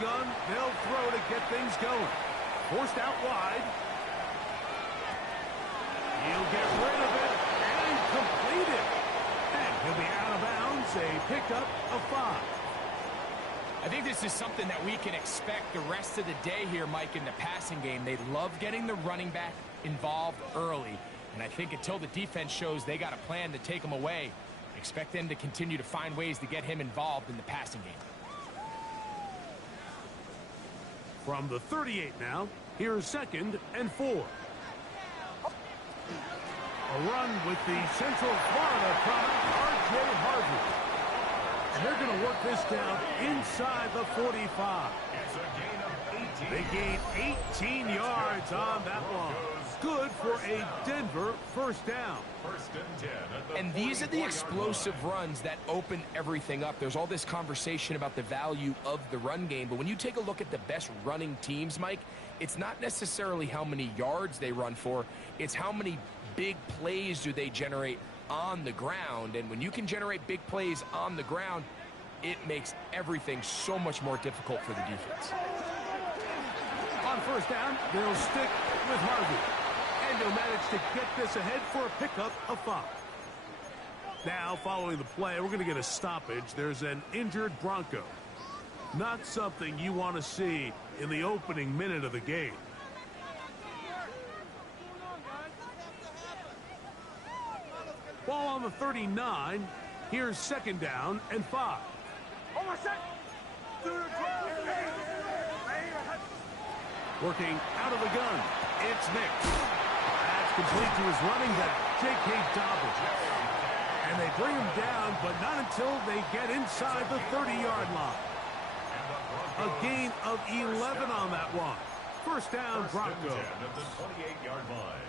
gun, they'll throw to get things going. Forced out wide. He'll get rid of it and complete it. And he'll be out of bounds, a pickup of 5. I think this is something that we can expect the rest of the day here, Mike, in the passing game. They love getting the running back involved early. And I think until the defense shows they got a plan to take him away, expect them to continue to find ways to get him involved in the passing game. From the 38 now, here's 2nd and 4. A run with the Central Florida product, R.J. Harvey. And they're going to work this down inside the 45. It's a gain of 18. They gain 18 yards on that one. Good for a Denver first down. 1st and 10 at the And these are the explosive runs that open everything up. There's all this conversation about the value of the run game, but when you take a look at the best running teams, Mike, it's not necessarily how many yards they run for, it's how many big plays do they generate on the ground. And when you can generate big plays on the ground, it makes everything so much more difficult for the defense. On first down, they'll stick with Harvey. And he'll manage to get this ahead for a pickup of 5. Now, following the play, we're going to get a stoppage. There's an injured Bronco. Not something you want to see in the opening minute of the game. Ball on the 39. Here's 2nd down and 5. Working out of the gun. It's Nix. That's complete to his running back, J.K. Dobbins. And they bring him down, but not until they get inside the 30-yard line. A gain of 11 on that one. First down, Broncos. At the 28-yard line.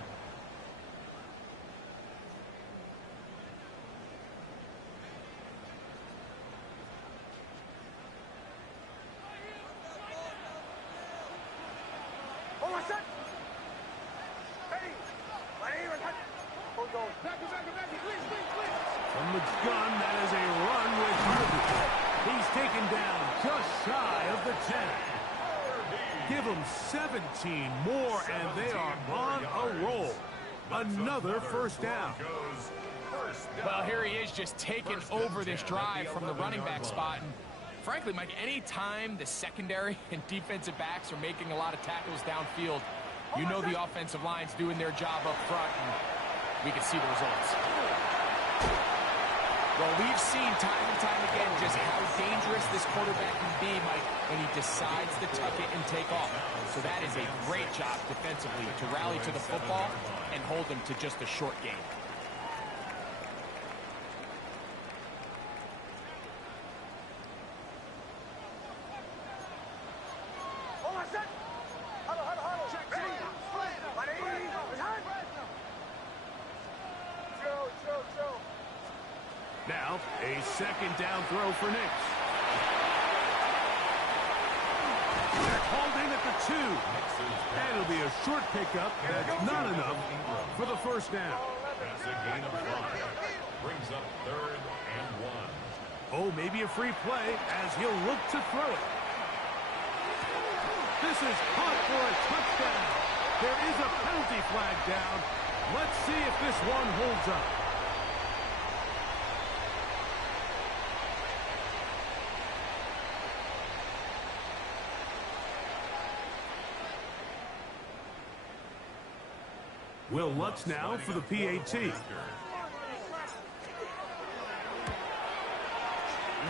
From the gun, that is a run with Harvey. He's taken down just shy of the 10. Give them 17 more, and they are on a roll. Another first down. Well, here he is just taking over this drive from the running back spot. And frankly, Mike, any time the secondary and defensive backs are making a lot of tackles downfield, you know the offensive line's doing their job up front, and we can see the results. Well, we've seen time and time again just how dangerous this quarterback can be, Mike, when he decides to tuck it and take off. So that is a great job defensively to rally to the football and hold him to just a short gain. Now, a 2nd down throw for Nix. They're called in at the 2. And it'll be a short pickup. That's not enough for the first down. That's a gain of 5. Brings up 3rd and 1. Oh, maybe a free play as he'll look to throw it. This is caught for a touchdown. There is a penalty flag down. Let's see if this one holds up. Will Lutz now for the PAT. He's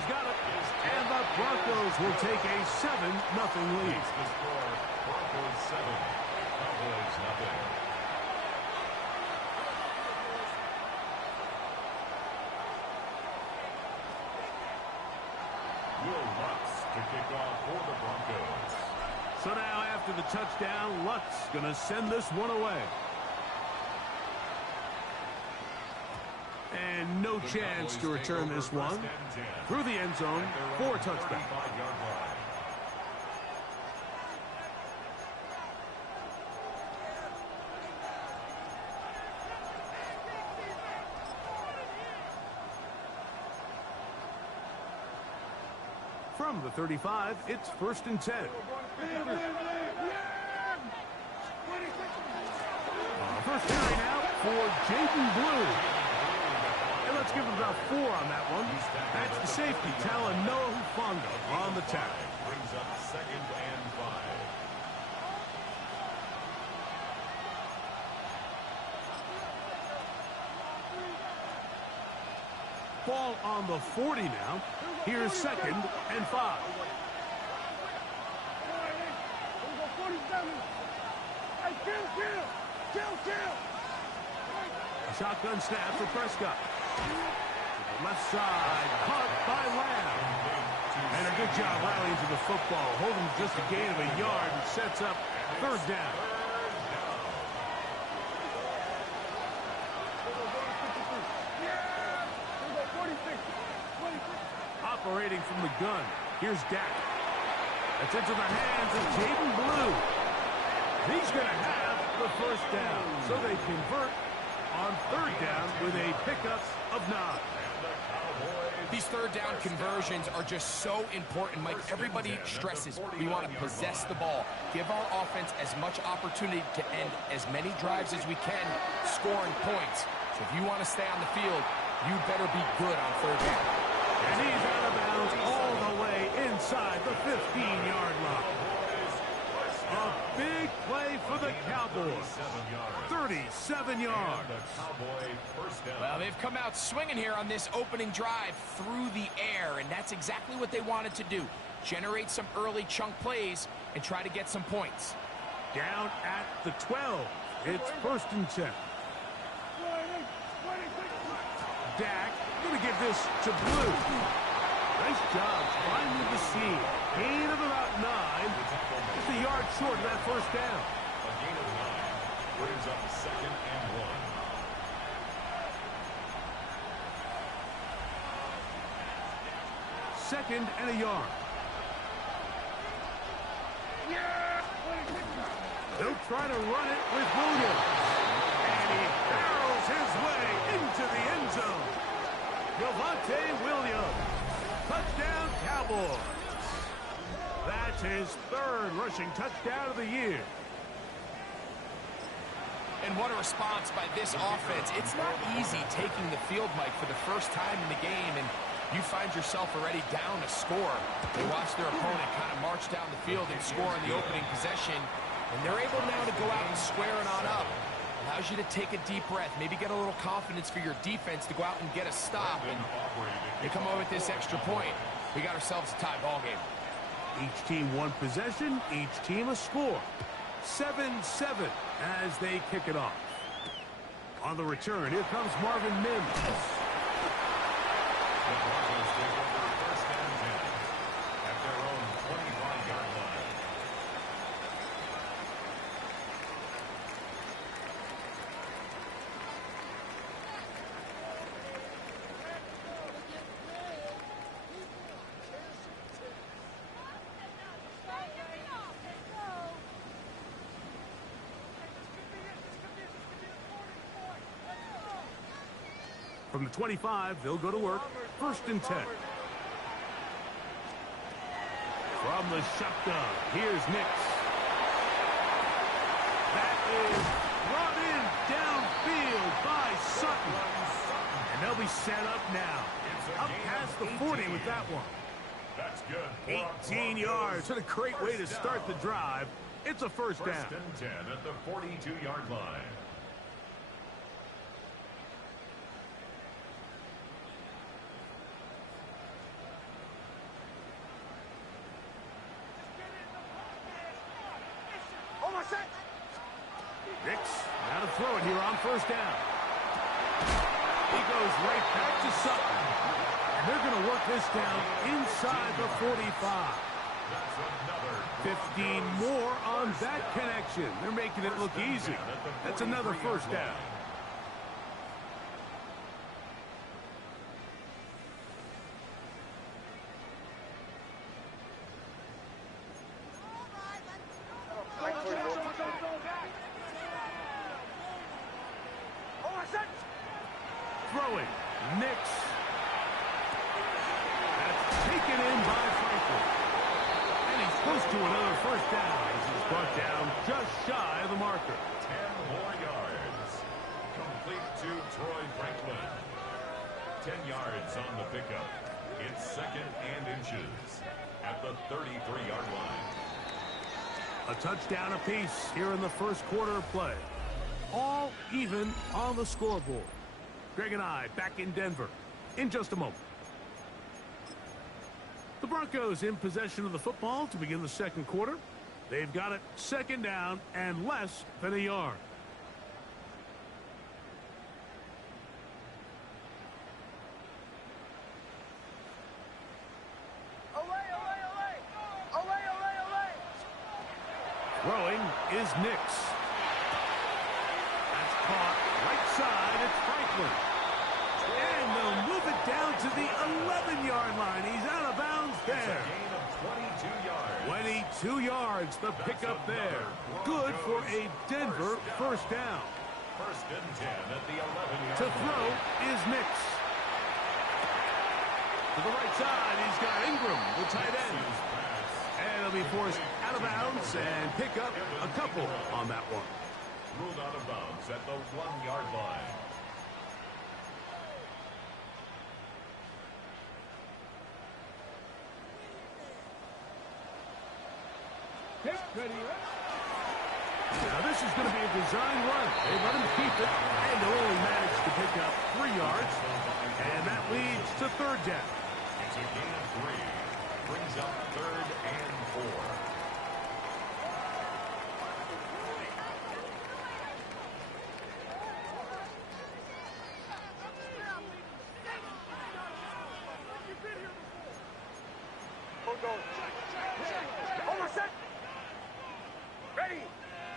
got it. And the Broncos will take a 7-0 lead. The score, Broncos 7, Cowboys 0. Will Lutz to kick off for the Broncos. So now after the touchdown, Lutz going to send this one away. And no chance to return this one through the end zone for a touchdown. From the 35, it's 1st and 10. First carry now for Jaden Blue. And let's give him about 4 on that one. That's the safety, Talanoa Hufanga on the tackle. Brings up 2nd and 5. Ball on the 40 now. Here's 2nd and 5. A shotgun snap for Prescott. To the left side, caught by Lamb. And a good job rallying to the football, holding just a gain of a yard and sets up 3rd down. Operating from the gun, here's Dak. That's into the hands of Jaden Blue. He's going to have the 1st down. So they convert on 3rd down with a pickup of 9. These 3rd down conversions are just so important, Mike. Everybody stresses we want to possess the ball, give our offense as much opportunity to end as many drives as we can, scoring points. So if you want to stay on the field, you better be good on 3rd down. And he's out of bounds all the way inside the 15-yard line. A big play for the Cowboys. 37 yards. Well, they've come out swinging here on this opening drive through the air, and that's exactly what they wanted to do. Generate some early chunk plays and try to get some points. Down at the 12. It's 1st and 10. Dak going to give this to Blue. Nice job finding the seam. Gain of about 9. Just a yard short of that 1st down. A gain of 9 brings up 2nd and 1. Second and a yard. They'll try to run it with Williams. And he barrels his way into the end zone. Javonte Williams. Touchdown, Cowboys. That's his 3rd rushing touchdown of the year. And what a response by this offense. It's not easy taking the field, Mike, for the first time in the game, and you find yourself already down a score. They watch their opponent kind of march down the field and score on the opening possession, and they're able now to go out and square it on up. Allows you to take a deep breath, maybe get a little confidence for your defense to go out and get a stop, and they come over with this extra point. We got ourselves a tie ball game. Each team 1 possession, each team a score. 7-7 as they kick it off. On the return, here comes Marvin Mims. The Broncos take over 1st and 10 at their own 25-yard line. From the 25, they'll go to work. 1st and 10. From the shotgun, here's Nix. That is brought in downfield by Sutton. And they'll be set up now. Up past the 40 with that one. That's good. 18 yards. What a great way to start the drive. It's a 1st down. 1st and 10 at the 42-yard line. Nix, now to throw it here on 1st down. He goes right back to Sutton. And they're going to work this down inside the 45. 15 more on that connection. They're making it look easy. That's another 1st down. Throwing, Nix. That's taken in by Franklin. quickly. And he's close to another first down as he's brought down just shy of the marker. 10 more yards. Complete to Troy Franklin. 10 yards on the pickup. It's 2nd and inches at the 33-yard line. A touchdown apiece here in the first quarter of play. All even on the scoreboard. Greg and I back in Denver in just a moment. The Broncos in possession of the football to begin the second quarter. They've got it 2nd down and less than a yard. Throwing is Nix. That's caught right side. It's Franklin. And they'll move it down to the 11-yard line. He's out of bounds there. It's a gain of 22 yards. 22 yards, the pickup there. Good for a Denver first down. 1st and 10 at the 11-yard To line. throw is Nix. To the right side, he's got Ingram, the tight end. And he'll be forced out of bounds and pick up a couple on that one. Ruled out of bounds at the 1-yard line. Now this is going to be a design run. They let him keep it, and they'll only manage to pick up 3 yards. And that leads to 3rd down. It's a gain of 3. Brings up 3rd and 4. Over set. Ready.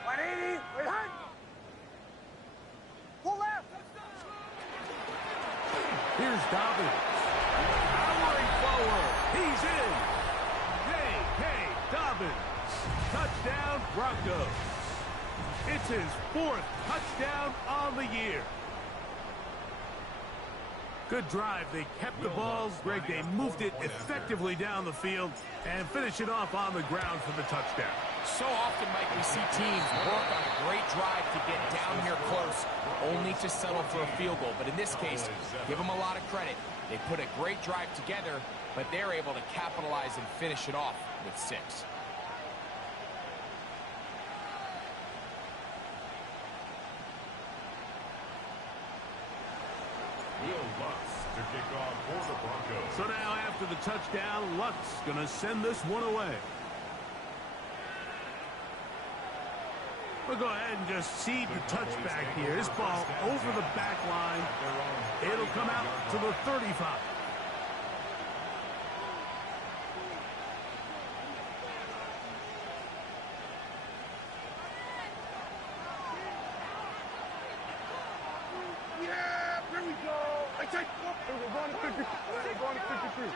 180. Behind. Pull left. Here's Dobbins. Powering forward. He's in. Hey, Dobbins. Touchdown, Broncos. It's his 4th touchdown on the year. Good drive. They kept the ball. Greg, they moved it effectively down the field and finish it off on the ground for the touchdown. So often, Mike, we see teams work on a great drive to get down here close, only to settle for a field goal. But in this case, give them a lot of credit. They put a great drive together, but they're able to capitalize and finish it off with 6. To kick off for the Broncos. So now after the touchdown, Luck's going to send this one away. We'll go ahead and just seed the touchback here. This ball over the back line. It'll come out to the 35. Yeah, here we go. I take. We're going to 53. We're going to 53.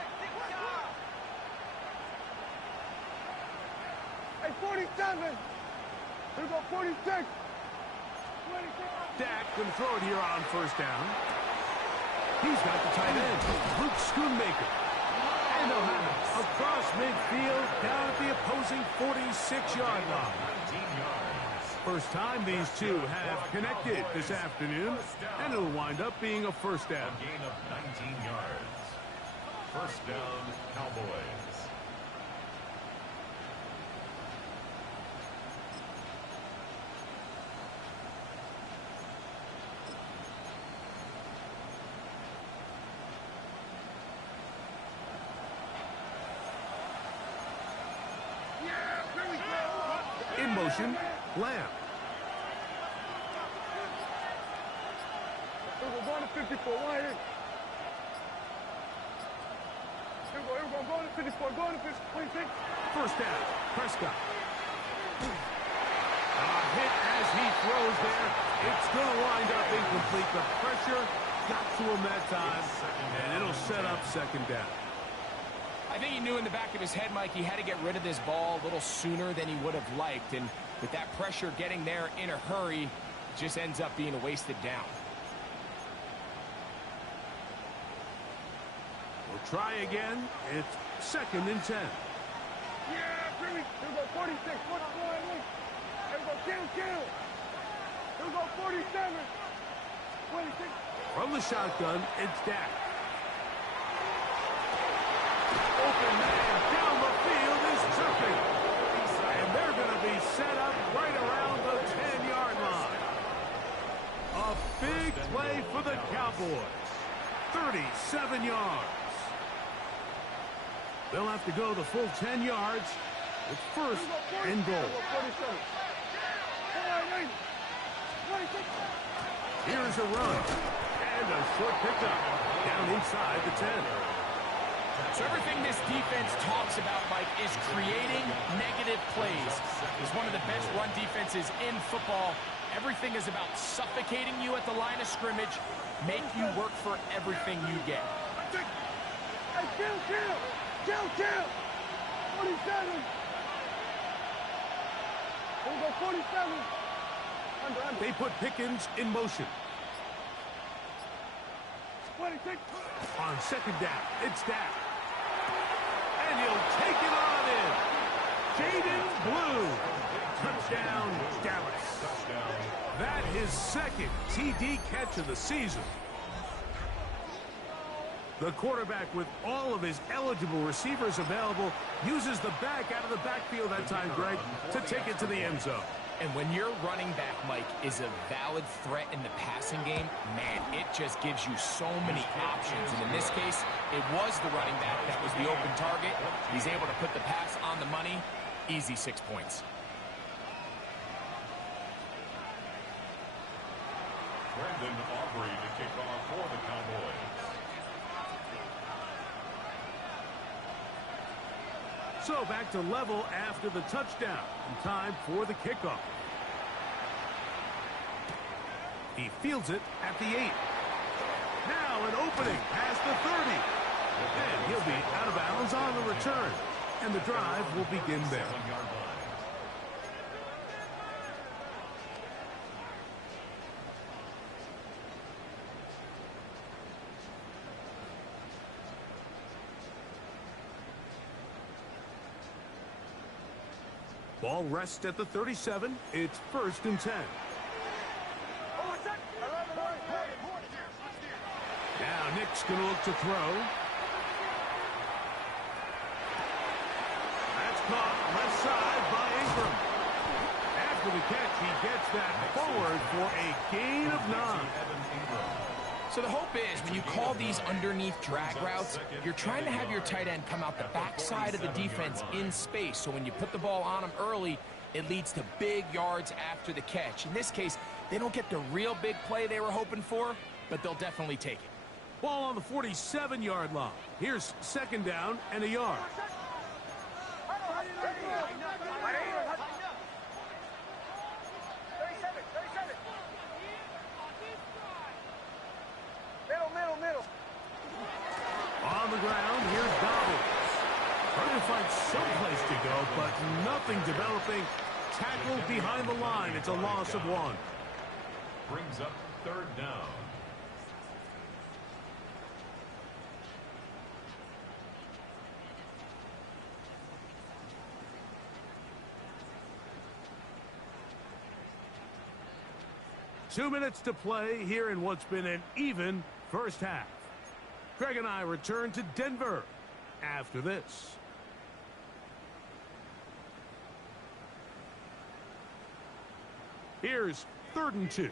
Hey, 47. Here we go, 46. Dak going to throw it here on 1st down. He's got the tight end, Luke Schoonmaker. And they'll have it across midfield down at the opposing 46-yard line. 19 yards. First time these two have connected this afternoon, and it'll wind up being a first down. A gain of 19 yards. First down, Cowboys. In motion, Lamb. We're going to 54. Right here. Here we go. Here we go. Going to 54. Going to 26. First down, Prescott. A hit as he throws there. It's going to wind up incomplete. The pressure got to him that time, and it'll set up 2nd down. I think he knew in the back of his head, Mike, he had to get rid of this ball a little sooner than he would have liked. And with that pressure getting there in a hurry, it just ends up being a wasted down. We'll try again. It's 2nd and 10. Yeah, Jimmy. Here we go, 46. What's going on? Here we go, kill. Here we go, 47. 26. From the shotgun, it's Dak. Open man down the field is tripping. And they're going to be set up right around the 10-yard line. A big play for the Cowboys. 37 yards. They'll have to go the full 10 yards with 1st and goal. 47. 26. Here's a run. And a short pickup down inside the 10. So everything this defense talks about, Mike, is creating negative plays. It's one of the best run defenses in football. Everything is about suffocating you at the line of scrimmage, make you work for everything you get. Hey, kill. 47. Here we go, 47. Under. They put Pickens in motion. 26. On 2nd down, it's Dak. And he'll take it on in. Jaden Blue. Touchdown, Dallas. That is 2nd TD catch of the season. The quarterback, with all of his eligible receivers available, uses the back out of the backfield that time, Greg, to take it to the end zone. And when your running back, Mike, is a valid threat in the passing game, man, it just gives you so many options. And in this case, it was the running back that was the open target. He's able to put the pass on the money. Easy 6 points. Brandon Aubrey to kick off for the Cowboys. So back to level after the touchdown. And time for the kickoff. He fields it at the 8. Now an opening past the 30. And he'll be out of bounds on the return. And the drive will begin there. 7-yard line. Ball rests at the 37. It's 1st and 10. Now Nick's going to look to throw. That's caught left side by Ingram. After the catch, he gets that forward for a gain of 9. So the hope is when you call these underneath drag routes, you're trying to have your tight end come out the backside of the defense in space. So when you put the ball on him early, it leads to big yards after the catch. In this case, they don't get the real big play they were hoping for, but they'll definitely take it. Ball on the 47-yard line. Here's 2nd down and a yard. Middle. On the ground, here's Dobbins. Trying to find someplace to go, but nothing developing. Tackled behind the line. It's a loss of 1. Brings up 3rd down. Two minutes to play here in what's been an even first half. Greg and I return to Denver after this. Here's 3rd and 2.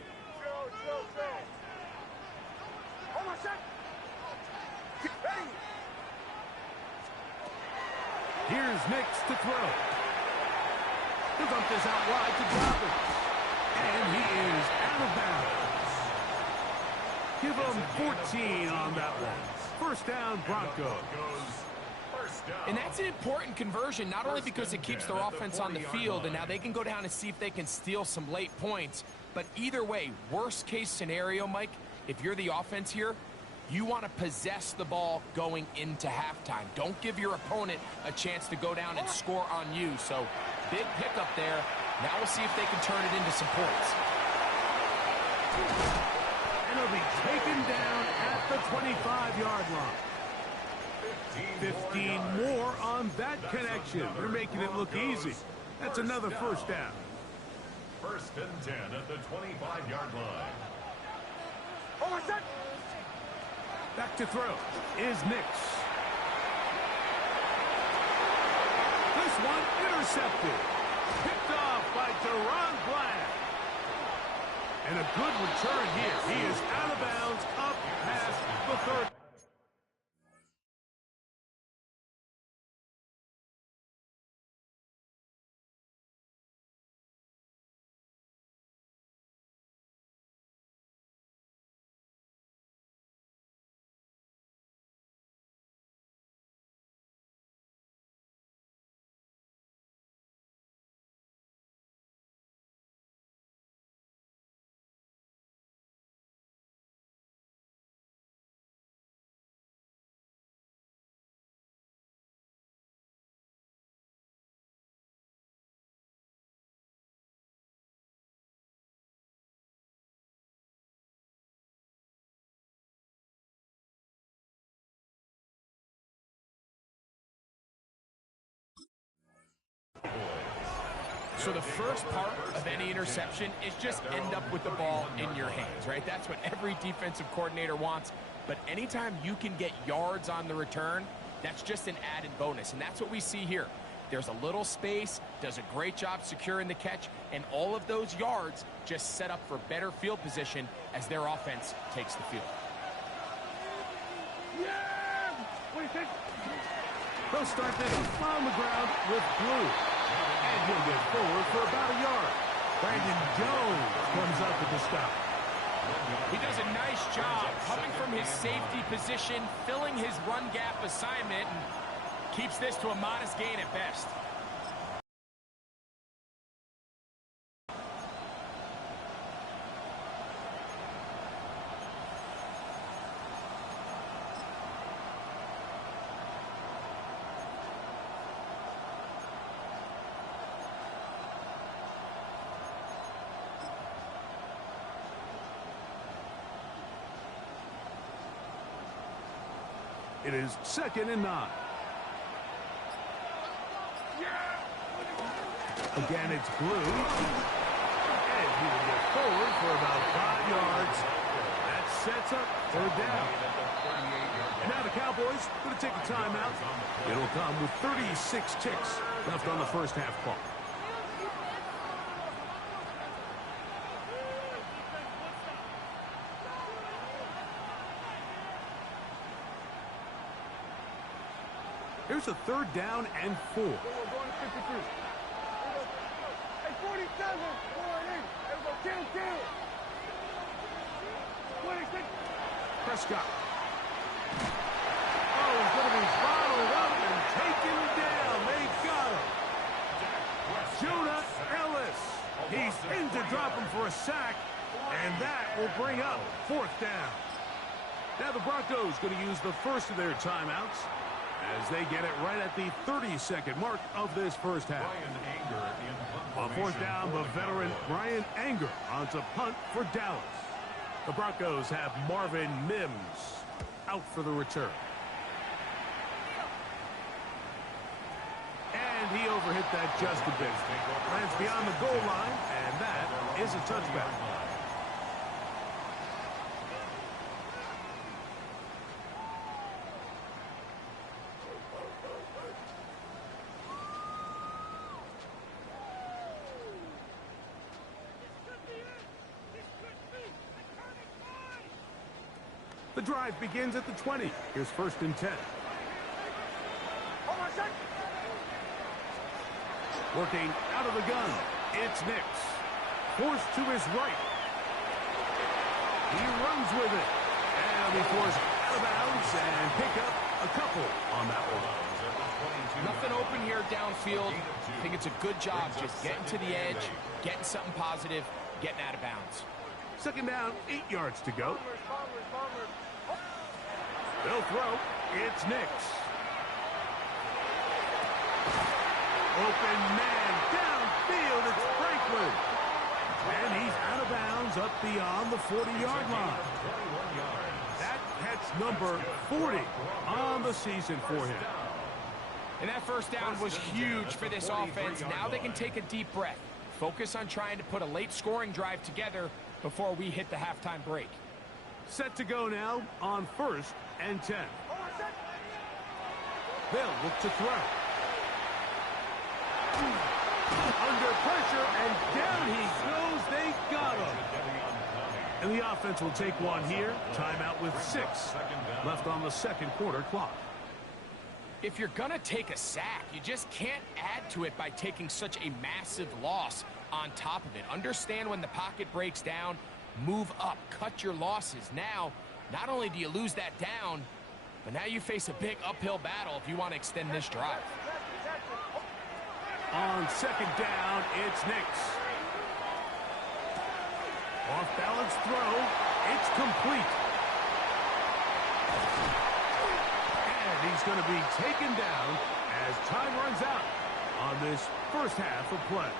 Here's Nix to throw. He'll dump this out wide to Dobbins. And he is out of bounds. Give him 14 on that one. 1st down, Broncos. And that's an important conversion, not only because it keeps their offense on the field, and now they can go down and see if they can steal some late points. But either way, worst case scenario, Mike, if you're the offense here, you want to possess the ball going into halftime. Don't give your opponent a chance to go down and score on you. So big pickup there. Now we'll see if they can turn it into some points. And he'll be taken down at the 25-yard line. 15 more on that connection. You're making it look easy. That's another first down. First and 10 at the 25-yard line. Back to throw is Nix. This one intercepted. Picked off by Deron Bland. And a good return here. He is out of bounds up past the 30. So the first part of any interception is just end up with the ball in your hands, right? That's what every defensive coordinator wants. But anytime you can get yards on the return, that's just an added bonus. And that's what we see here. There's a little space, does a great job securing the catch, and all of those yards just set up for better field position as their offense takes the field. They'll start this on the ground with Blue. And he'll get forward for about a yard. Brandon Jones comes up with the stop. He does a nice job coming from his safety position, filling his run gap assignment, and keeps this to a modest gain at best. It is 2nd and 9. Again, it's Blue. And he will get forward for about 5 yards. That sets up 3rd down. And now the Cowboys going to take a timeout. It'll come with 36 ticks left on the first half clock. Here's a 3rd down and 4. We're going to 53. Hey, 47. Going in. Everybody, kill. 26. Prescott. Oh, he's going to be followed up and taken down. They got him. Jonah Ellis. He's in to drop him for a sack, and that will bring up 4th down. Now the Broncos going to use the first of their timeouts as they get it right at the 30-second mark of this first half. On 4th down, the veteran Brian Anger onto punt for Dallas. The Broncos have Marvin Mims out for the return. And he overhit that just a bit. Lands beyond the goal line, and that is a touchback. The drive begins at the 20. Here's 1st and 10. Working out of the gun. It's Nix. Forced to his right. He runs with it. And he forced out of bounds and pick up a couple on that one. Nothing open here downfield. I think it's a good job just getting to the edge, getting something positive, getting out of bounds. 2nd down, 8 yards to go. They'll throw. It's Nix. Open man downfield. It's Franklin. And he's out of bounds up beyond the 40-yard line. That That's number 40 on the season for him. And that first down was huge for this offense. Now they can take a deep breath. Focus on trying to put a late scoring drive together before we hit the halftime break. Set to go now on 1st and 10. They'll look to throw. Under pressure, and down he goes. They got him. And the offense will take one here. Timeout with 6 left on the second quarter clock. If you're going to take a sack, you just can't add to it by taking such a massive loss on top of it. Understand when the pocket breaks down, move up, cut your losses. Now, not only do you lose that down, but now you face a big uphill battle if you want to extend this drive. On second down, it's Nix. Off-balance throw. It's complete. And he's going to be taken down as time runs out on this first half of play.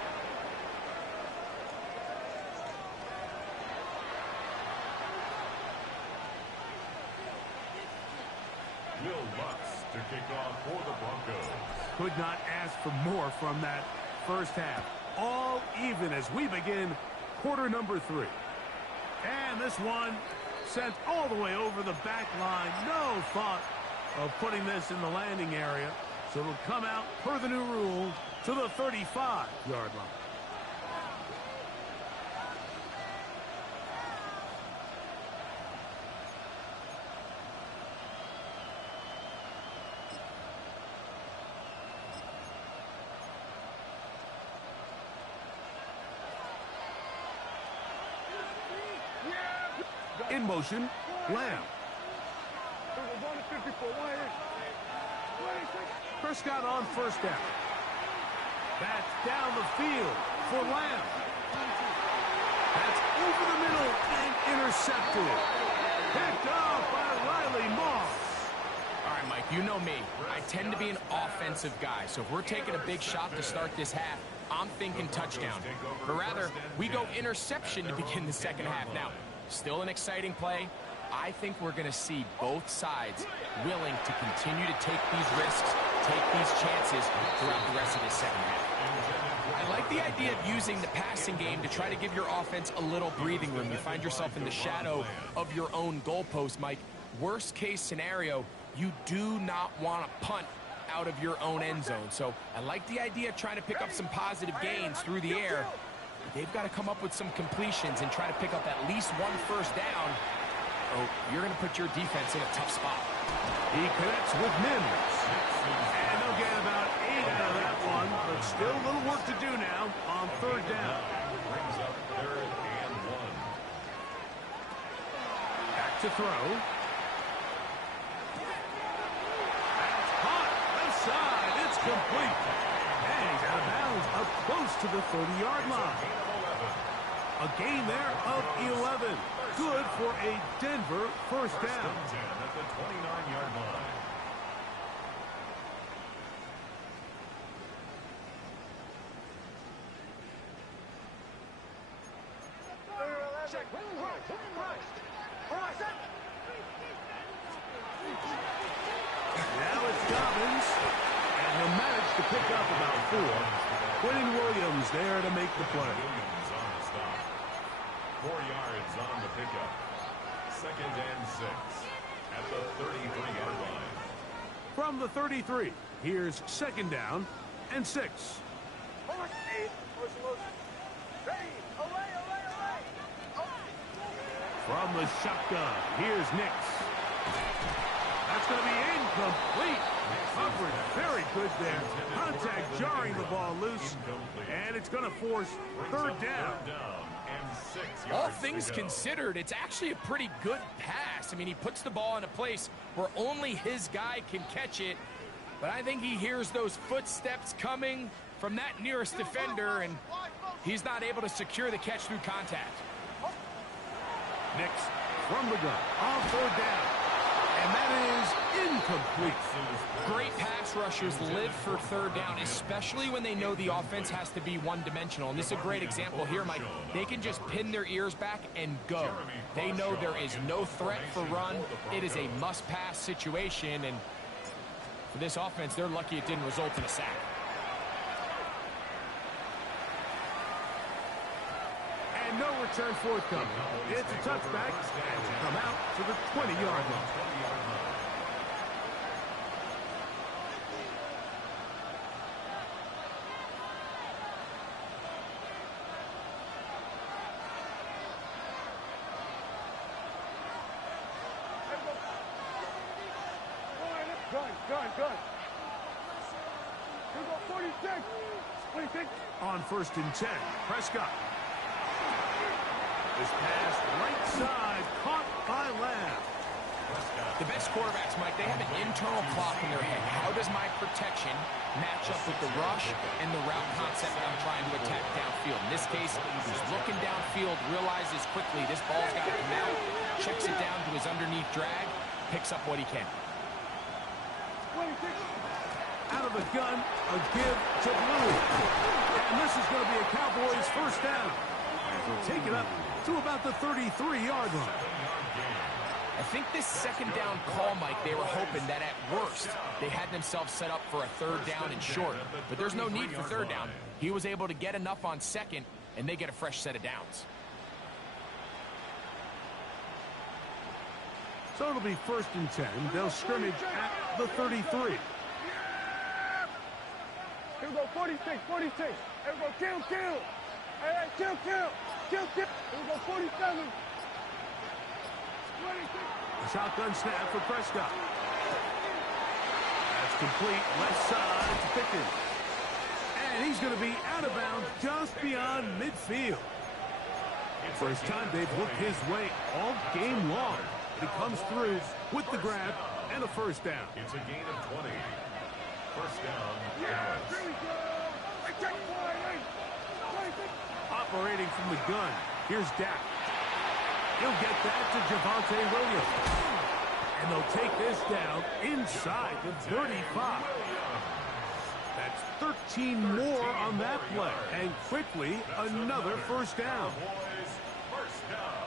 Will Lutz to kick off for the Broncos. Could not ask for more from that first half. All even as we begin quarter number 3. And this one sent all the way over the back line. No thought of putting this in the landing area. So it'll come out per the new rule to the 35-yard line. In motion, Lamb. Prescott on first down. That's down the field for Lamb. That's over the middle and intercepted. Picked off by Riley Moss. All right, Mike, you know me. I tend to be an offensive guy, so if we're taking a big shot to start this half, I'm thinking touchdown. But rather, we go interception to begin the second half. Now, still an exciting play. I think we're going to see both sides willing to continue to take these risks, take these chances throughout the rest of this second half. I like the idea of using the passing game to try to give your offense a little breathing room. You find yourself in the shadow of your own goalpost, Mike. Worst case scenario, you do not want to punt out of your own end zone. So I like the idea of trying to pick up some positive gains through the air. They've got to come up with some completions and try to pick up at least one first down. Oh, you're going to put your defense in a tough spot. He connects with Mims. And they'll get about 8 out of that one, but still a little work to do now on third down. Brings up 3rd and 1. Back to throw. That's caught. Left side. It's complete. And he's out of bounds up close to the 30-yard line. A gain there of 11. Good for a Denver first down. At the 29-yard line. Now it's Dobbins, and he'll manage to pick up about 4. Quentin Williams there to make the play. Williams on the stop. 4 yards on the pickup. 2nd and 6 at the 33-yard line. From the 33, here's 2nd down and 6. From the shotgun, here's Nix. That's going to be incomplete. Coverage very good there. Contact jarring the ball loose, and it's going to force third down. All things considered, it's actually a pretty good pass. I mean, he puts the ball in a place where only his guy can catch it. But I think he hears those footsteps coming from that nearest defender, and he's not able to secure the catch through contact. Nix from the gun on third down. And that is incomplete. Great pass rushers live for third down, especially when they know the offense has to be one-dimensional. And this is a great example here, Mike. They can just pin their ears back and go. They know there is no threat for run. It is a must-pass situation, and for this offense, they're lucky it didn't result in a sack. And no return forthcoming. It's a touchback, and will come out to the 20-yard line. Gun. Here go 46. 26. On 1st and 10, Prescott. This pass right side, caught by Lamb. The best quarterbacks, Mike, they have an internal clock in their head. How does my protection match up with the rush and the route concept that I'm trying to attack downfield? In this case, he's looking downfield, realizes quickly this ball's got to come out, checks it down to his underneath drag, picks up what he can. 26. Out of the gun, a give to Blue. And this is going to be a Cowboys first down. And they'll take it up to about the 33-yard line. I think this second down call, Mike, they were hoping that at worst they had themselves set up for a third down and short. But there's no need for third down. He was able to get enough on second, and they get a fresh set of downs. So it'll be 1st and 10. They'll scrimmage at the 33. Here we go 46. Here we go kill. Hey, kill. Here we go 47. 26. A shotgun snap for Prescott. That's complete, left side to Pickens. And he's going to be out of bounds just beyond midfield. First time they've looked his way all game long. He comes through with the grab and a first down. It's a gain of 20. First down. Yeah, here we go. I check 26. Operating from the gun, here's Dak. He'll get that to Javonte Williams. And they'll take this down inside the 35. That's 13 more on that play. And quickly, another first down.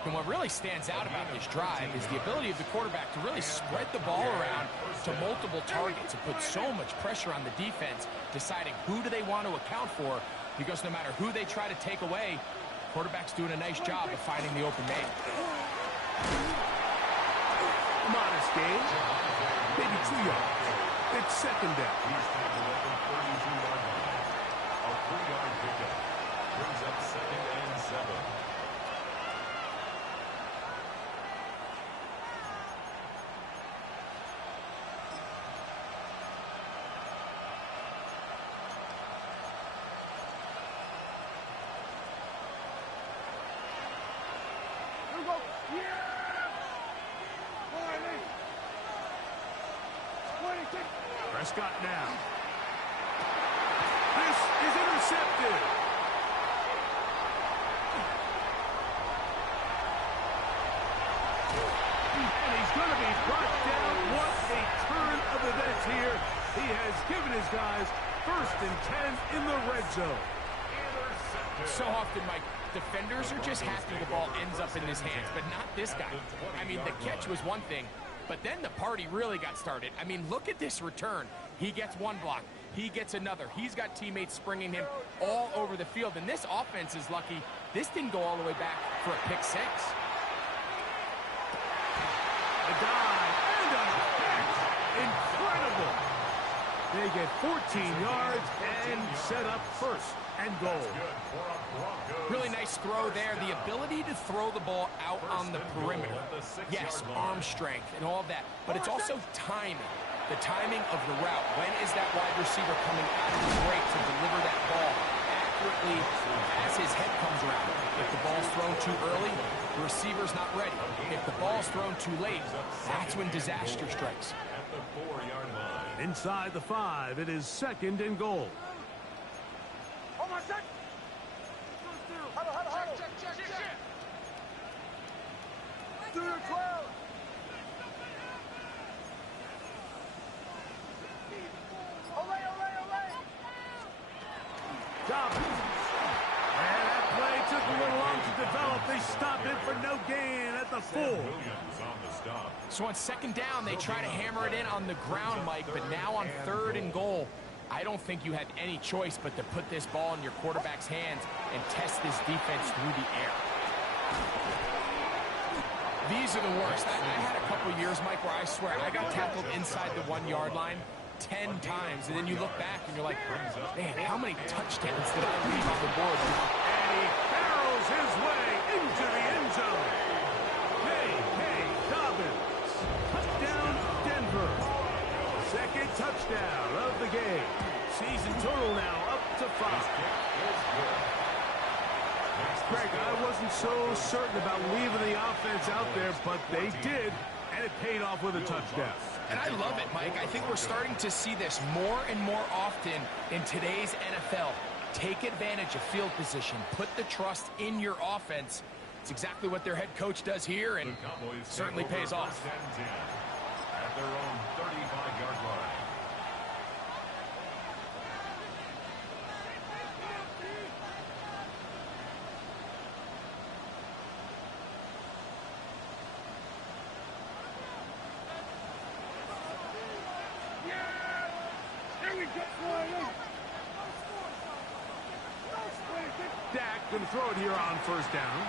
And what really stands out about this drive is the ability of the quarterback to really spread the ball around to multiple targets and put so much pressure on the defense, deciding who do they want to account for, because no matter who they try to take away, quarterback's doing a nice job of finding the open man. Modest gain, maybe 2 yards. It's second down. He's taken up the 32-yard line. A 3-yard pickup brings up 2nd and 7. Prescott now. This is intercepted. And he's going to be brought down. What a turn of events here. He has given his guys 1st and 10 in the red zone. So often, Mike, defenders are just happy the ball ends up in his hands, but not this guy. I mean, the catch was one thing, but then the party really got started. I mean, look at this return. He gets one block. He gets another. He's got teammates springing him all over the field. And this offense is lucky. This didn't go all the way back for a pick six. A dive and a catch. Incredible. They get 14 yards and set up 1st and goal. Really nice throw there. The ability to throw the ball out on the perimeter. Yes, arm strength and all of that. But it's also timing. The timing of the route. When is that wide receiver coming out of the break to deliver that ball accurately as his head comes around? If the ball's thrown too early, the receiver's not ready. If the ball's thrown too late, that's when disaster strikes. At the 4-yard line. Inside the 5, it is 2nd and goal. Oh my God! Huddle. Check. Do your 12. Dobbins. And that play took a little long to develop. They stopped it for no gain at the full. Williams on the stop. So on second down, they try to hammer it in on the ground, Mike, but now on third and goal, I don't think you had any choice but to put this ball in your quarterback's hands and test this defense through the air. These are the worst. I had a couple years, Mike, where I swear I got tackled inside the 1-yard line 10 times, and then you look back and you're like, man, how many touchdowns did I leave on the board? And he barrels his way into the end zone. Hey, Dobbins. Touchdown, Denver. Second touchdown of the game. Season total now up to 5. Greg, I wasn't so certain about leaving the offense out there, but they did, and it paid off with a touchdown. And I love it, Mike. I think we're starting to see this more and more often in today's NFL. Take advantage of field position. Put the trust in your offense. It's exactly what their head coach does here, and certainly pays off. At their own 35-yard line. Dak going to throw it here on first down.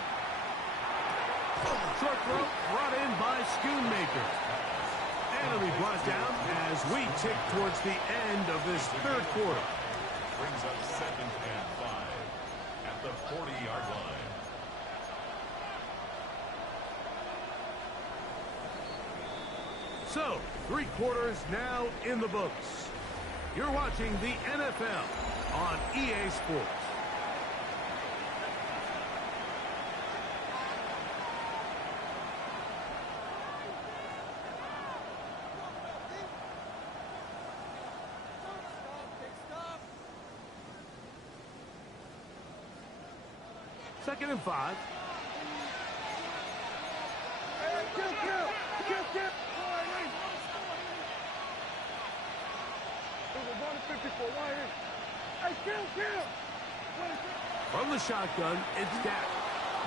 Short throw brought in by Schoonmaker. And it'll be brought down as we tick towards the end of this third quarter. Brings up 7th and 5 at the 40-yard line. So, 3 quarters now in the books. You're watching the NFL on EA Sports. Second and 5. From the shotgun, it's Dak.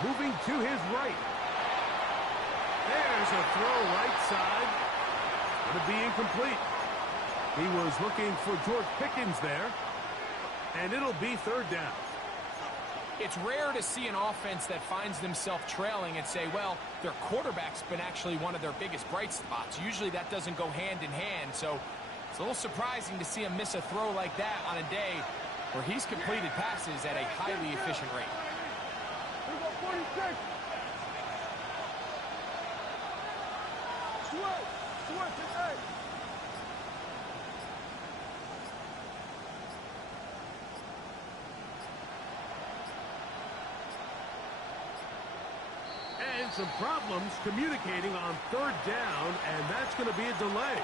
Moving to his right. There's a throw right side. Going to be incomplete. He was looking for George Pickens there. And it'll be third down. It's rare to see an offense that finds themselves trailing and say, well, their quarterback's been actually one of their biggest bright spots. Usually that doesn't go hand in hand, so it's a little surprising to see him miss a throw like that on a day where he's completed passes at a highly efficient rate. Here we go, 46. Sweat, hey. And some problems communicating on third down, and that's going to be a delay.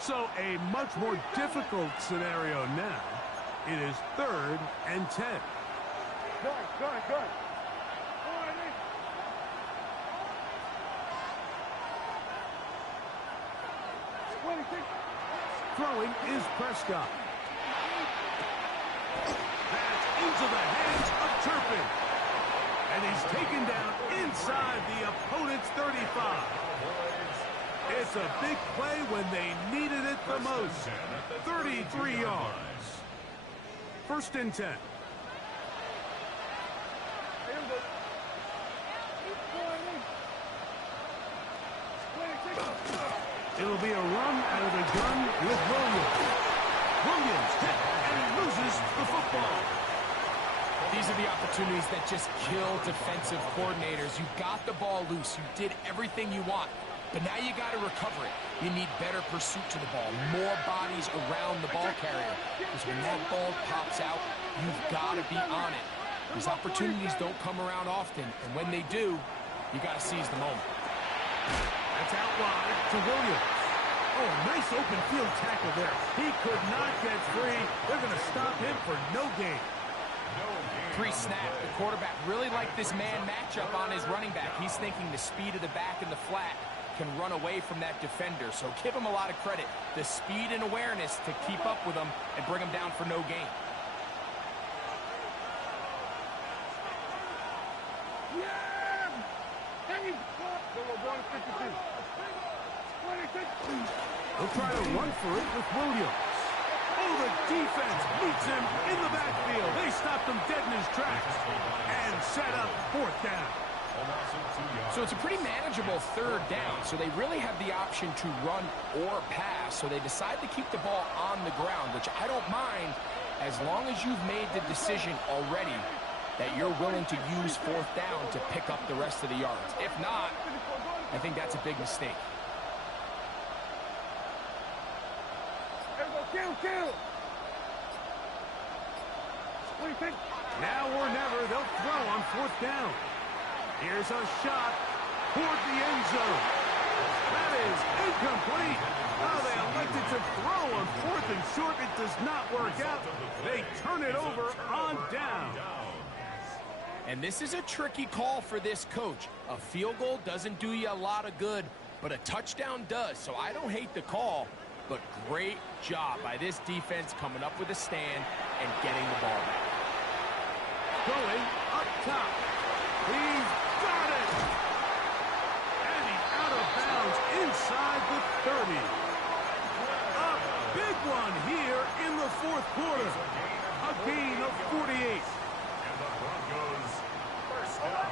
So a much more difficult scenario now. It is 3rd and 10. Good. Throwing is Prescott. That's into the hands of Turpin. And he's taken down inside the opponent's 35. It's a big play when they needed it the most. 33 yards. 1st and 10. It'll be a run out of the gun with Williams. Williams hit, and he loses the football. These are the opportunities that just kill defensive coordinators. You got the ball loose. You did everything you want. But now you got to recover it. You need better pursuit to the ball, more bodies around the ball carrier. Because when that ball pops out, you've got to be on it. These opportunities don't come around often, and when they do, you got to seize the moment. That's out wide to Williams. Oh, nice open field tackle there. He could not get free. They're going to stop him for no gain. Pre-snap, the quarterback really liked this man matchup on his running back. He's thinking the speed of the back and the flat. can run away from that defender. So give him a lot of credit. The speed and awareness to keep up with him and bring him down for no gain. They'll try to run for it with Williams. Oh, the defense meets him in the backfield. They stopped him dead in his tracks and set up fourth down. So it's a pretty manageable third down. So they really have the option to run or pass. So they decide to keep the ball on the ground, which I don't mind as long as you've made the decision already that you're willing to use fourth down to pick up the rest of the yards. If not, I think that's a big mistake. Kill. What do you think? Now or never, they'll throw on fourth down. Here's a shot toward the end zone. That is incomplete. Oh, they elected to throw on fourth and short. It does not work out. They turn it over on down. And this is a tricky call for this coach. A field goal doesn't do you a lot of good, but a touchdown does. So I don't hate the call, but great job by this defense coming up with a stand and getting the ball back. Going up top. He's got it. And he's out of bounds inside the 30. A big one here in the fourth quarter. A gain of 48. And the Broncos first down.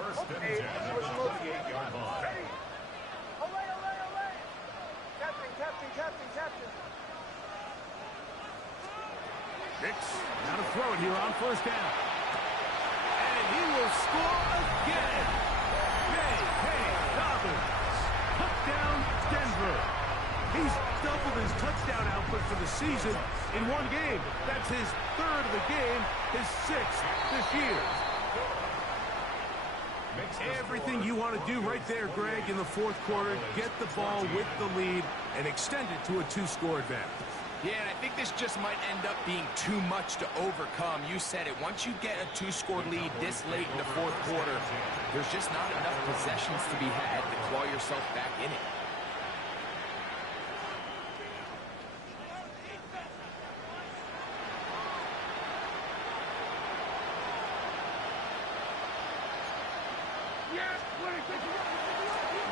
First and 10 at the 38-yard line. Captain. Nix, now to throw it here on first down. And he will score again. J.K. Dobbins. Touchdown, Denver. He's doubled his touchdown output for the season in one game. That's his third of the game, his sixth this year. Everything you want to do right there, Greg, in the fourth quarter, get the ball with the lead and extend it to a two-score advantage. Yeah, and I think this just might end up being too much to overcome. You said it. Once you get a two-score lead this late in the fourth quarter, there's just not enough possessions to be had to claw yourself back in it.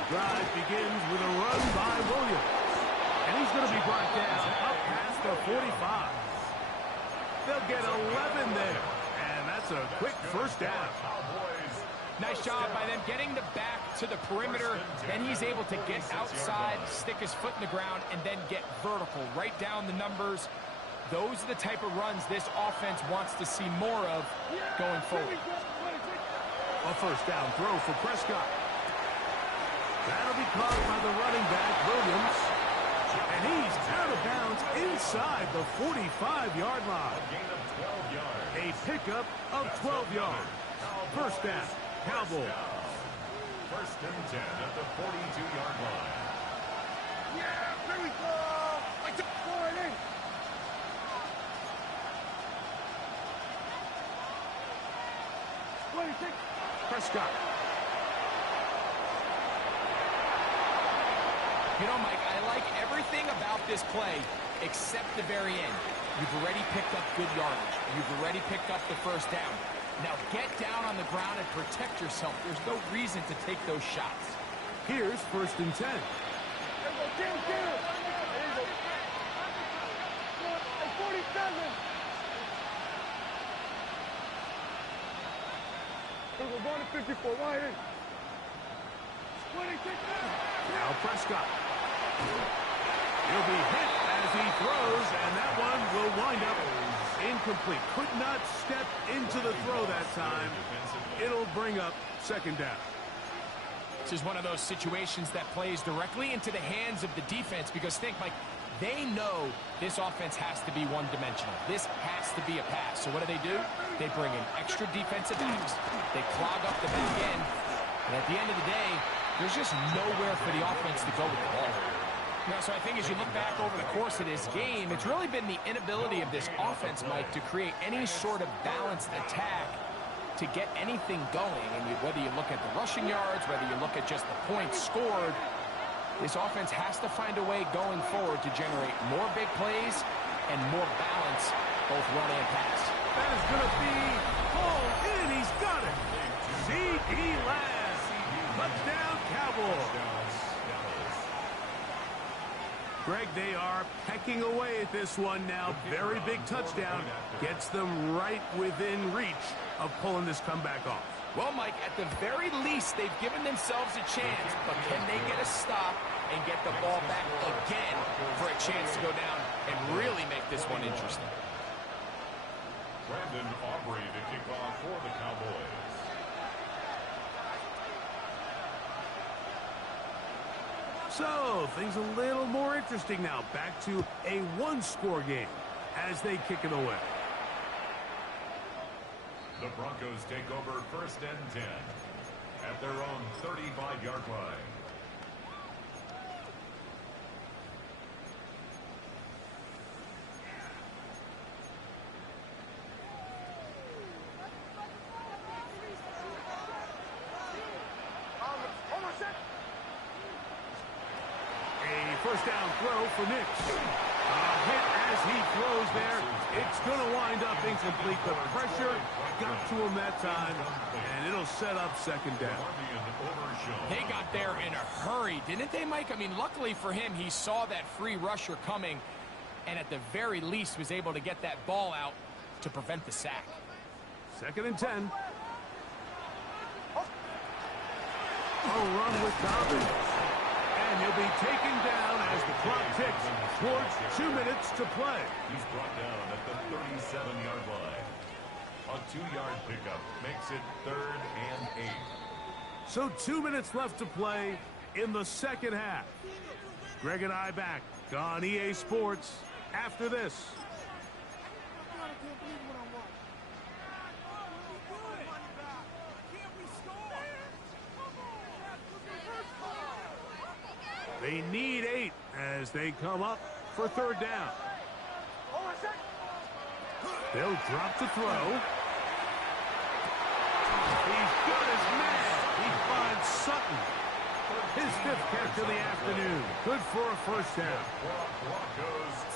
The drive begins with a run by Williams. And he's going to be brought down up past the 45. They'll get 11 there. And that's a quick first down. Nice job by them getting the back to the perimeter. Then he's able to get outside, stick his foot in the ground, and then get vertical. Right down the numbers. Those are the type of runs this offense wants to see more of going forward. A first down throw for Prescott. That'll be caught by the running back, Williams. And he's out of bounds inside the 45-yard line. A pickup of 12 yards. First down, Cowboys. First and 10 at the 42-yard line. Here we go. Prescott. You know, Mike, I like everything about this play except the very end. You've already picked up good yardage. You've already picked up the first down. Now get down on the ground and protect yourself. There's no reason to take those shots. Here's first and 10. Kill. There you go. 47. We're going to 54. Wide in. 26. Now Prescott. He'll be hit as he throws, and that one will wind up incomplete. Could not step into the throw that time. It'll bring up second down. This is one of those situations that plays directly into the hands of the defense because think, Mike, they know this offense has to be one-dimensional. This has to be a pass. So what do? They bring in extra defensive backs. They clog up the back end. And at the end of the day, there's just nowhere for the offense to go with the ball. Now, so I think as you look back over the course of this game, it's really been the inability of this offense, Mike, to create any sort of balanced attack to get anything going. And whether you look at the rushing yards, whether you look at just the points scored, this offense has to find a way going forward to generate more big plays and more balance, both run and pass. That is going to be pulled in. He's got it. C.D. Lamb. Touchdown, Cowboys. Greg, they are pecking away at this one now. Very big touchdown. Gets them right within reach of pulling this comeback off. Well, Mike, at the very least, they've given themselves a chance, but can they get a stop and get the ball back again for a chance to go down and really make this one interesting? Brandon Aubrey to kick off for the Cowboys. So, things a little more interesting now. Back to a one-score game as they kick it away. The Broncos take over 1st and 10 at their own 35-yard line. First down throw for Nix. Hit as he throws there. It's going to wind up incomplete. The pressure got to him that time, and it'll set up 2nd down. They got there in a hurry, didn't they, Mike? I mean, luckily for him, he saw that free rusher coming, and at the very least was able to get that ball out to prevent the sack. 2nd and 10. A run with Dobbins. And he'll be taken down as the clock ticks towards 2 minutes to play. He's brought down at the 37-yard line. A 2-yard pickup makes it 3rd and 8. So 2 minutes left to play in the 2nd half. Greg and I back on EA Sports after this. They need 8 as they come up for 3rd down. They'll drop to throw. He's got his man. He finds Sutton. His 5th catch of the afternoon. Good for a 1st down.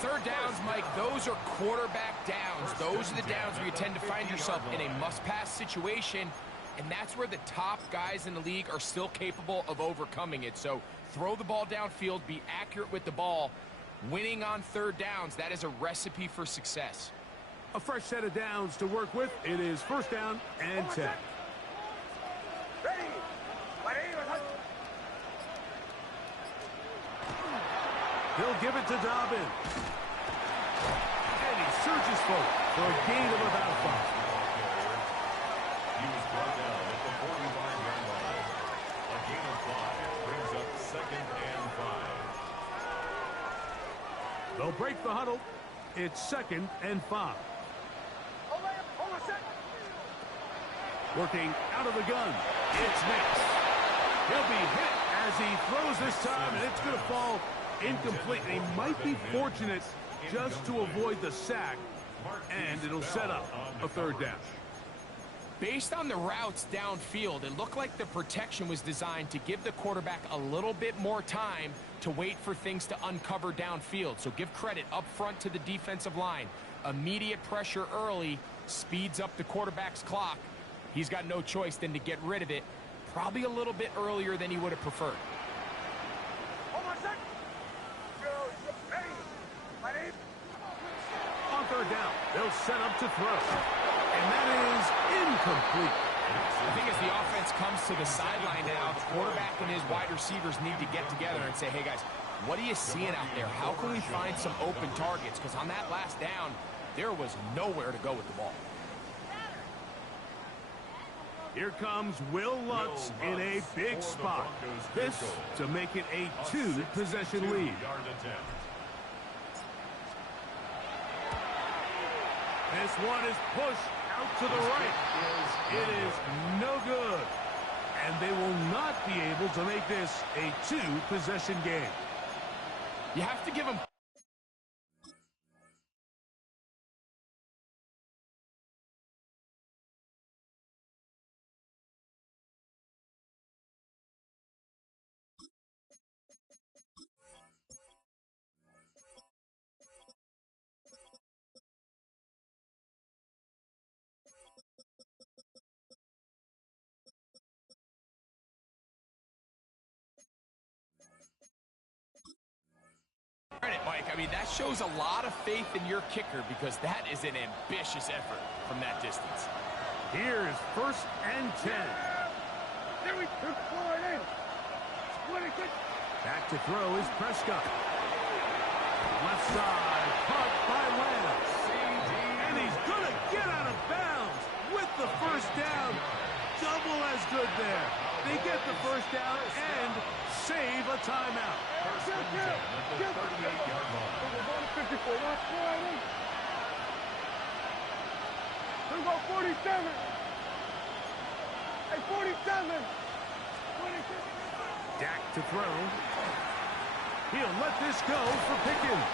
3rd downs, Mike, those are quarterback downs. Those are the downs where you tend to find yourself in a must-pass situation, and that's where the top guys in the league are still capable of overcoming it. So throw the ball downfield, be accurate with the ball. Winning on 3rd downs, that is a recipe for success. A fresh set of downs to work with. It is 1st down and 10. He'll give it to Dobbins. And he surges forward for a gain of about 5. He was brought down at the 45-yard line. A gain of 5 brings up 2nd and 5. They'll break the huddle. It's 2nd and 5. Working out of the gun. It's Nix. He'll be hit as he throws this time, and it's going to fall incomplete. He might be fortunate just to avoid the sack, and it'll set up a 3rd down. Based on the routes downfield, it looked like the protection was designed to give the quarterback a little bit more time to wait for things to uncover downfield. So give credit up front to the defensive line. Immediate pressure early speeds up the quarterback's clock. He's got no choice than to get rid of it, probably a little bit earlier than he would have preferred. On 3rd down, they'll set up to throw. And that is incomplete. I think as the offense comes to the sideline now, the quarterback and his wide receivers need to get together and say, hey, guys, what are you seeing out there? How can we find some open targets? Because on that last down, there was nowhere to go with the ball. Here comes Will Lutz in a big spot. This to make it a 2-possession lead. This one is pushed out to the right. It is no good. And they will not be able to make this a 2-possession game. You have to give them Mike, I mean, that shows a lot of faith in your kicker because that is an ambitious effort from that distance. Here is 1st and 10. There we go. Back to throw is Prescott. Left side, caught by Lance. And he's going to get out of bounds with the first down. Double as good there. They get the first down and save a timeout. First and 10 at the 38-yard line. We're going to 54. Watch sliding. We're going 47. Hey, 47. 26. Dak to throw. He'll let this go for Pickens.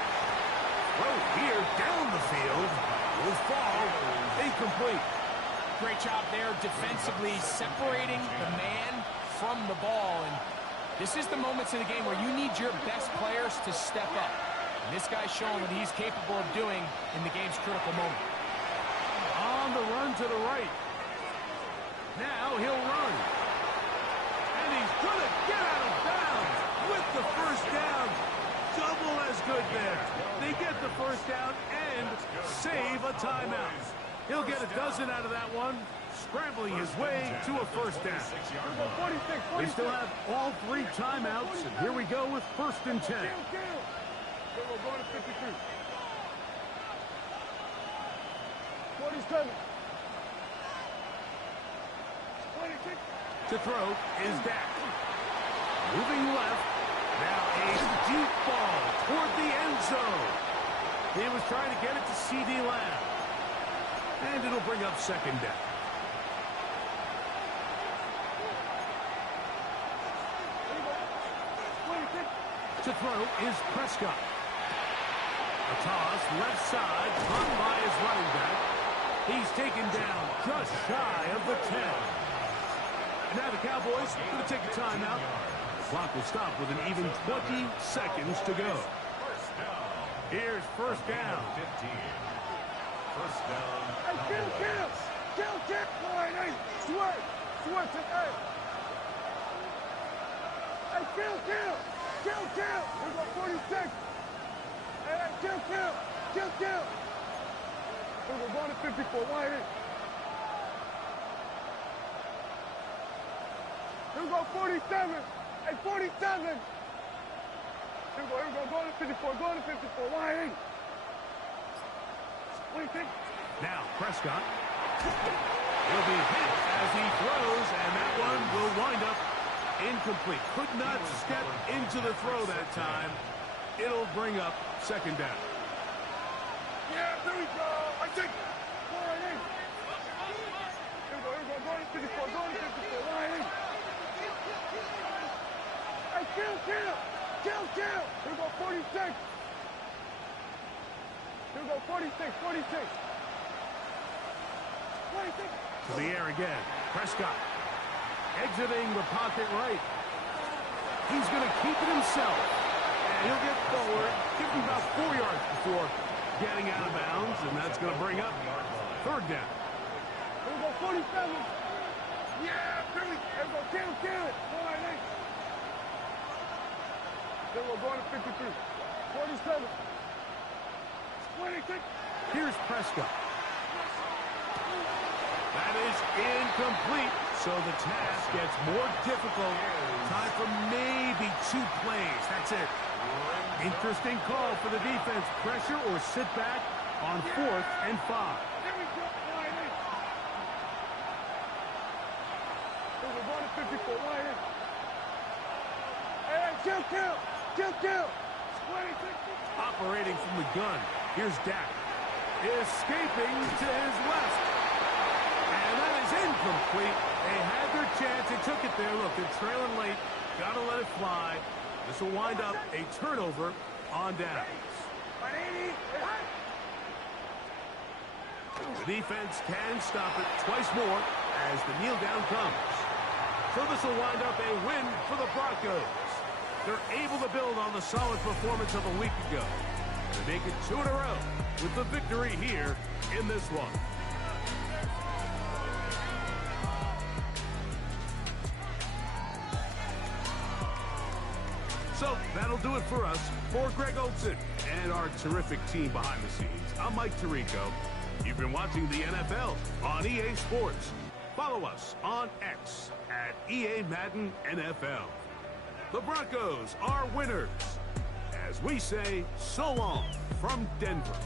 Throw here down the field. Will fall. Incomplete. Great job there defensively separating the man from the ball. And this is the moments in the game where you need your best players to step up. And this guy's showing what he's capable of doing in the game's critical moment. On the run to the right. Now he'll run. And he's going to get out of bounds with the first down. Double as good there. They get the first down and save a timeout. He'll get a dozen out of that one, scrambling his way to a first down. They still have all 3 timeouts, and here we go with 1st and 10. We're going to 52. 47. 26. To throw is Dak. Moving left. Now a deep ball toward the end zone. He was trying to get it to C.D. Lamb. And it'll bring up 2nd down. To throw is Prescott. A toss left side, caught by his running back. He's taken down just shy of the 10. And now the Cowboys going to take a timeout. The clock will stop with an even 20 seconds to go. Here's 1st down. 15. First down. Hey, kill. Line, hey, sweat to hey. Hey, kill. We're going 46. Hey, kill. We're going to 54. Line in. Here we go, 47. Hey, 47. Here we go, going to 54, line in. 26. Now Prescott. He'll be hit as he throws, and that one will wind up incomplete. Could not step into the throw that time. It'll bring up 2nd down. Yeah, there we go. I think. Line in. Here we go, going to 54, line in. Hey, kill. Here we go, 46. Here we go, 46. To the air again. Prescott exiting the pocket right. He's going to keep it himself. And he'll get forward, give him about 4 yards before getting out of bounds, and that's going to bring up 3rd down. Here we go, 47. Yeah, here we go, kill. Line in. Then we're going to 53. 47. 26. Here's Prescott. That is incomplete, so the task gets more difficult. Time for maybe 2 plays. That's it. Interesting call for the defense. Pressure or sit back on 4th and 5. There we go. Line in. Then we're going to 54. Line in. Hey, kill. 26. Operating from the gun. Here's Dak. Escaping to his left. And that is incomplete. They had their chance. They took it there. Look, they're trailing late. Got to let it fly. This will wind up a turnover on downs. The defense can stop it twice more as the kneel down comes. So this will wind up a win for the Broncos. They're able to build on the solid performance of a week ago. They make it 2 in a row with the victory here in this one. So that'll do it for us. For Greg Olson and our terrific team behind the scenes, I'm Mike Tirico. You've been watching the NFL on EA Sports. Follow us on X at EA Madden NFL. The Broncos are winners. As we say, so long from Denver.